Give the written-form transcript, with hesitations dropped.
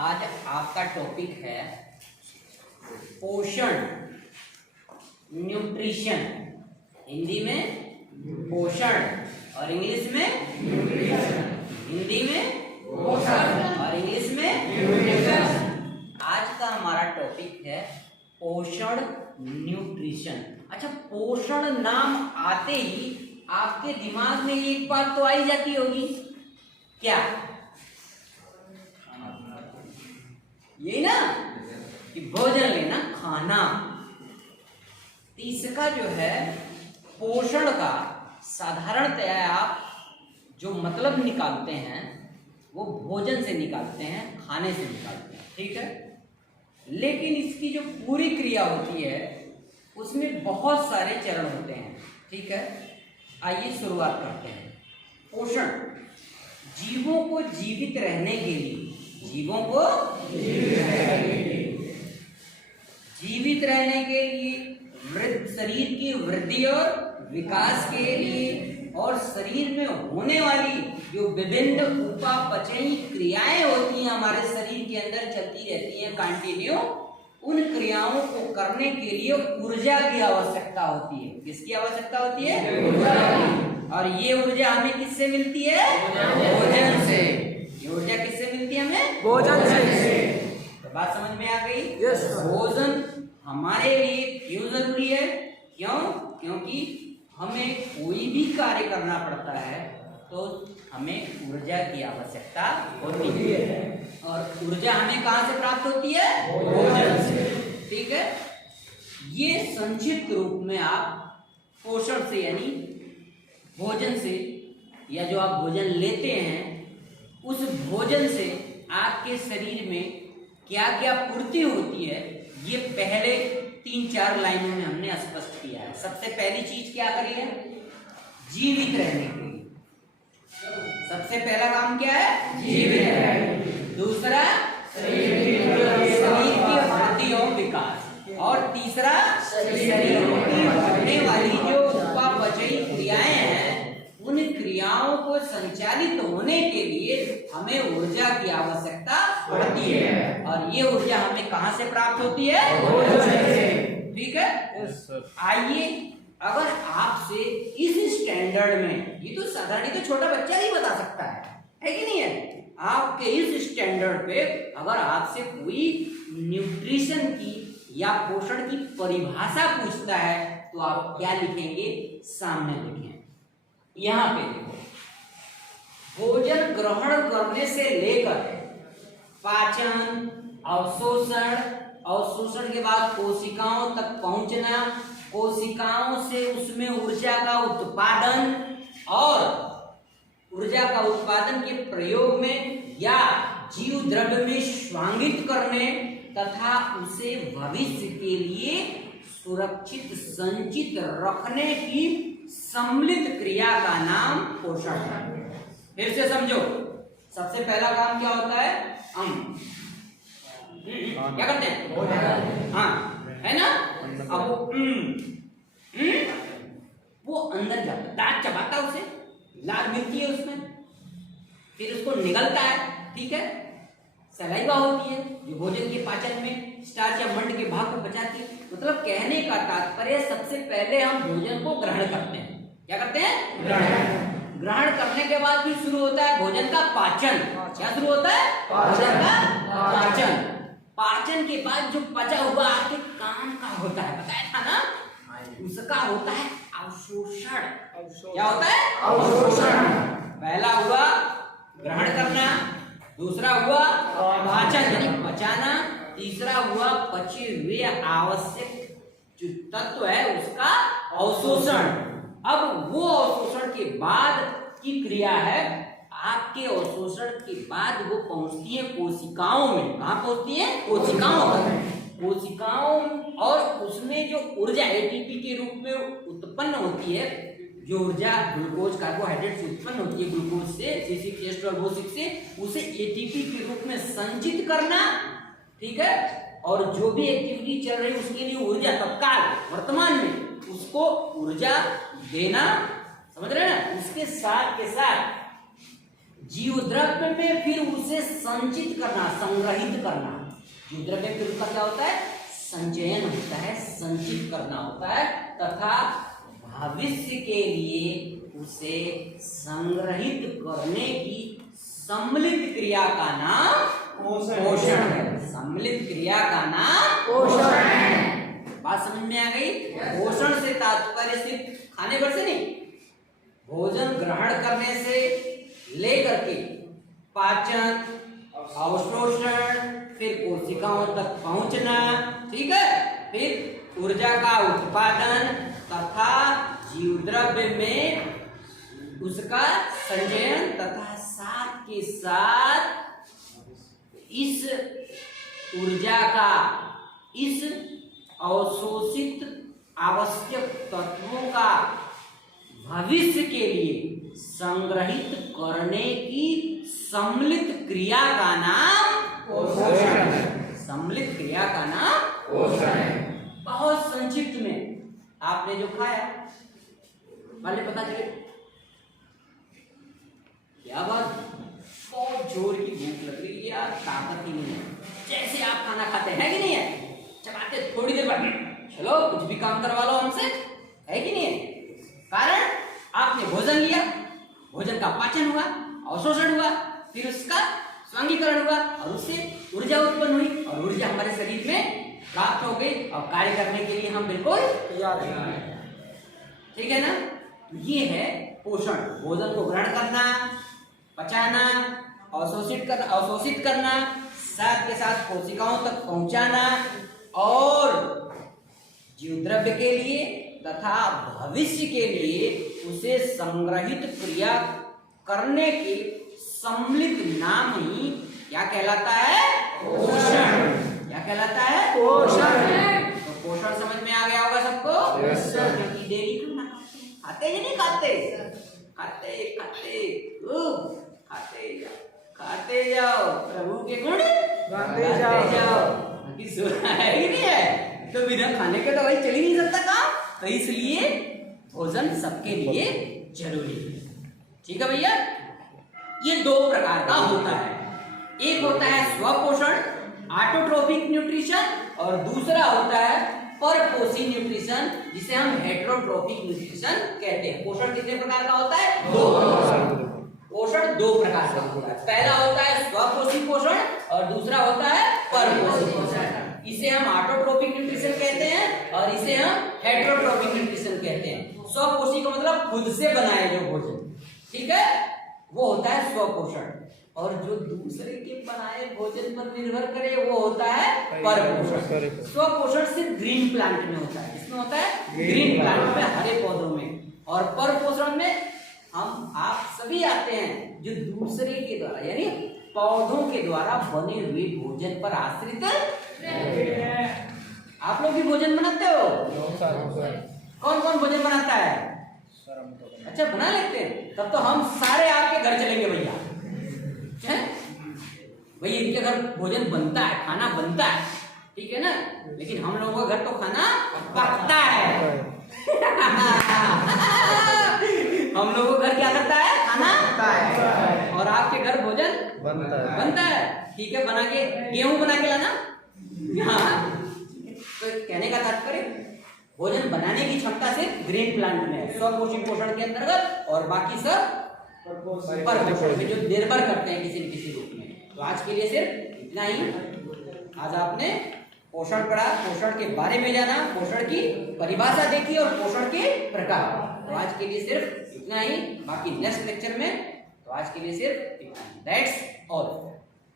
आज आपका टॉपिक है पोषण, न्यूट्रिशन। हिंदी में पोषण और इंग्लिश में हिंदी में पोषण और इंग्लिश में न्यूट्रिशन। आज का हमारा टॉपिक है पोषण, न्यूट्रिशन। अच्छा, पोषण नाम आते ही आपके दिमाग में एक बात तो आई जाती होगी, क्या? यही ना कि भोजन लेना, खाना। इसका जो है पोषण का साधारणतया आप जो मतलब निकालते हैं वो भोजन से निकालते हैं, खाने से निकालते हैं, ठीक है। लेकिन इसकी जो पूरी क्रिया होती है उसमें बहुत सारे चरण होते हैं, ठीक है। आइए शुरुआत करते हैं। पोषण जीवों को जीवित रहने के लिए, जीवों को जीवित रहने के लिए, शरीर की वृद्धि और विकास के लिए, और शरीर में होने वाली जो विभिन्न उपापचयी क्रियाएं होती हैं हमारे शरीर के अंदर चलती रहती हैं कंटिन्यू, उन क्रियाओं को करने के लिए ऊर्जा की आवश्यकता होती है। किसकी आवश्यकता होती है? ऊर्जा की। और ये ऊर्जा हमें किससे मिलती है? भोजन से। ये ऊर्जा किससे मिलती है हमें? भोजन से। तो बात समझ में आ गई? यस। भोजन हमारे लिए क्यों जरूरी है? क्यों? क्योंकि हमें कोई भी कार्य करना पड़ता है तो हमें ऊर्जा की आवश्यकता होती है, और ऊर्जा हमें कहाँ से प्राप्त होती है? भोजन से, ठीक है। ये संक्षिप्त रूप में आप पोषण से यानी भोजन से, या जो आप भोजन लेते हैं उस भोजन से आपके शरीर में क्या क्या पूर्ति होती है, ये पहले 3-4 लाइनों में हमने स्पष्ट किया है। सबसे पहली चीज क्या करी है? जीवित रहने के लिए सबसे पहला काम क्या है? जीवित रहने। दूसरा शरीर की वृद्धि और विकास, और तीसरा शरीर की बढ़ने वाली जो उपापचयी क्रियाएं हैं उन क्रियाओं को संचालित होने के लिए हमें ऊर्जा की आवश्यकता पड़ती है, और ये ऊर्जा हमें कहाँ से प्राप्त होती है? भोजन से, ठीक है। आइए, अगर आपसे इस स्टैंडर्ड में, ये तो साधारण, ये तो छोटा बच्चा ही बता सकता है कि नहीं है? आपके इस स्टैंडर्ड पे अगर आपसे कोई न्यूट्रिशन की या पोषण की परिभाषा पूछता है तो आप क्या लिखेंगे? सामने लिखें, यहां पे देखो। भोजन ग्रहण करने से लेकर पाचन, अवशोषण, अवशोषण के बाद कोशिकाओं तक पहुंचना, कोशिकाओं से उसमें ऊर्जा का उत्पादन, और ऊर्जा का उत्पादन के प्रयोग में या जीव द्रव्य में स्वांगित करने तथा उसे भविष्य के लिए सुरक्षित संचित रखने की सम्मिलित क्रिया का नाम पोषण है। फिर से समझो, सबसे पहला काम क्या होता है? हम क्या करते हैं? हाँ, है ना? अब वो अंदर जाता है, दांत चबाता है, उसे लार मिलती है उसमें, फिर उसको निगलता है, ठीक है। सलाइवा होती है जो भोजन के पाचन में स्टार्च या मंड के भाग को बचाती है। मतलब कहने का तात्पर्य, सबसे पहले हम भोजन को ग्रहण करते हैं। क्या करते हैं? ग्रहण करने के बाद फिर शुरू होता है भोजन का पाचन। क्या शुरू होता है? भोजन का पाचन। पाचन के बाद जो पचा हुआ आपके काम का होता है, बताया था ना, उसका होता है अवशोषण। क्या होता है? अवशोषण। पहला हुआ ग्रहण करना, दूसरा हुआ पाचन यानी पचाना, तीसरा हुआ पचे हुए आवश्यक जो तत्व है उसका अवशोषण। अब वो अवशोषण के बाद की क्रिया है, आपके अवशोषण के बाद वो पहुंचती है कोशिकाओं में। कहाँ पहुंचती है? कोशिकाओं में। कोशिकाओं, और उसमें जो ऊर्जा एटीपी के रूप में उत्पन्न होती है, जो ऊर्जा ग्लूकोज कार्बोहाइड्रेट से उत्पन्न होती है, ग्लूकोज से, C6H12O6 से, उसे एटीपी के रूप में संचित करना, ठीक है। और जो भी एक्टिविटी चल रही है उसके लिए ऊर्जा तत्काल वर्तमान में उसको ऊर्जा देना, समझ रहे हैं ना? उसके साथ के साथ जीव द्रव्य में फिर उसे संचित करना, संग्रहित करना। जीव द्रव्य फिर उसका क्या होता है? संचयन होता है, संचित करना होता है, तथा भविष्य के लिए उसे संग्रहित करने की सम्मिलित क्रिया का नाम पोषण है। सम्मिलित क्रिया का नाम पोषण है। बात समझ में आ गई? पोषण से तात्पर्य सिर्फ खाने भर से नहीं, भोजन ग्रहण करने से लेकर के पाचन, अवशोषण, फिर कोशिकाओं तक पहुंचना, ठीक है, फिर ऊर्जा का उत्पादन तथा जीव द्रव्य में उसका संचयन, तथा साथ के साथ इस ऊर्जा का, इस अवशोषित आवश्यक तत्वों का भविष्य के लिए संग्रहित करने की सम्मिलित क्रिया का नाम पोषण है। सम्मिलित क्रिया का नाम पोषण है। बहुत संक्षिप्त में आपने जो खाया, पहले पता चले क्या बात, बहुत जोर की भूख लग रही है यार, ताकत ही नहीं है, जैसे आप खाना खाते हैं कि नहीं है, चबाते थोड़ी देर बाद चलो कुछ भी काम करवा लो हमसे, है कि नहीं है? कारण आपने भोजन लिया, भोजन का पाचन हुआ, अवशोषण हुआ, फिर उसका स्वांगीकरण हुआ और उससे ऊर्जा उत्पन्न हुई और ऊर्जा हमारे शरीर में प्राप्त हो गई और कार्य करने के लिए हम बिल्कुल तैयार हैं। ठीक है ना? ये है पोषण। भोजन को ग्रहण करना, पचाना, अवशोषित करना, साथ के साथ कोशिकाओं तक पहुंचाना और जीव द्रव्य के लिए तथा भविष्य के लिए उसे संग्रहित क्रिया करने के सम्मिलित नाम ही क्या कहलाता है? पोषण। क्या कहलाता है? पोषण। तो पोषण समझ में आ गया होगा सबको? Yes sir. क्योंकि डेली खाना खाते या नहीं खाते? खाते खाते खाते जाओ, प्रभु के गुण गाते जाओ। है ही नहीं है तो बिना खाने के तो भाई चल ही नहीं सकता काम, तो इसलिए भोजन सबके लिए जरूरी है। ठीक है भैया? ये दो प्रकार का होता है, एक होता है स्वपोषण ऑटोट्रोपिक न्यूट्रिशन और दूसरा होता है परपोषी न्यूट्रिशन जिसे हम हेटेरोट्रोपिक न्यूट्रिशन कहते हैं। पोषण कितने प्रकार का होता है? दो। पोषण दो प्रकार का होता है, पहला होता है स्वपोषी पोषण और दूसरा होता है परपोषी पोषण। इसे हम ऑटोट्रोपिक न्यूट्रिशन कहते हैं और इसे हम हेटेरोट्रोपिक न्यूट्रिशन कहते हैं। स्वपोषी का मतलब खुद से बनाए जो भोजन, ठीक है, वो होता है स्वपोषण, और जो दूसरे के बनाए भोजन पर निर्भर करे वो होता है परपोषण। स्वपोषण सिर्फ ग्रीन प्लांट में होता है। किसमें होता है? ग्रीन प्लांट में, हरे पौधों में। और परपोषण में हम आप सभी आते हैं जो दूसरे के द्वारा यानी पौधों के द्वारा बने हुए भोजन पर आश्रित है। आप लोग भी भोजन बनाते हो? कौन कौन भोजन बनाता है? अच्छा, बना लेते हैं, तब तो हम सारे आपके घर चलेंगे भैया। भैया इनके घर भोजन बनता है, खाना बनता है, ठीक है ना, लेकिन हम लोगों का घर तो खाना पकता है। हम लोगों का घर क्या करता है? खाना पकता है। और आपके घर भोजन बनता है। ठीक है, बना के गेहूं बना के लाना। हाँ, तो कहने का तात्पर्य भोजन बनाने की क्षमता सिर्फ ग्रीन प्लांट में है, स्वपोषी पोषण के अंतर्गत, और बाकी सब परपोषण में जो निर्भर करते हैं किसी न किसी रूप में। तो आज के लिए सिर्फ इतना ही। आज आपने पोषण पढ़ा, पोषण के बारे में जाना, पोषण की परिभाषा देखी और पोषण के प्रकार। तो आज के लिए सिर्फ इतना ही, बाकी नेक्स्ट लेक्चर में। तो आज के लिए सिर्फ इतना ही। That's all.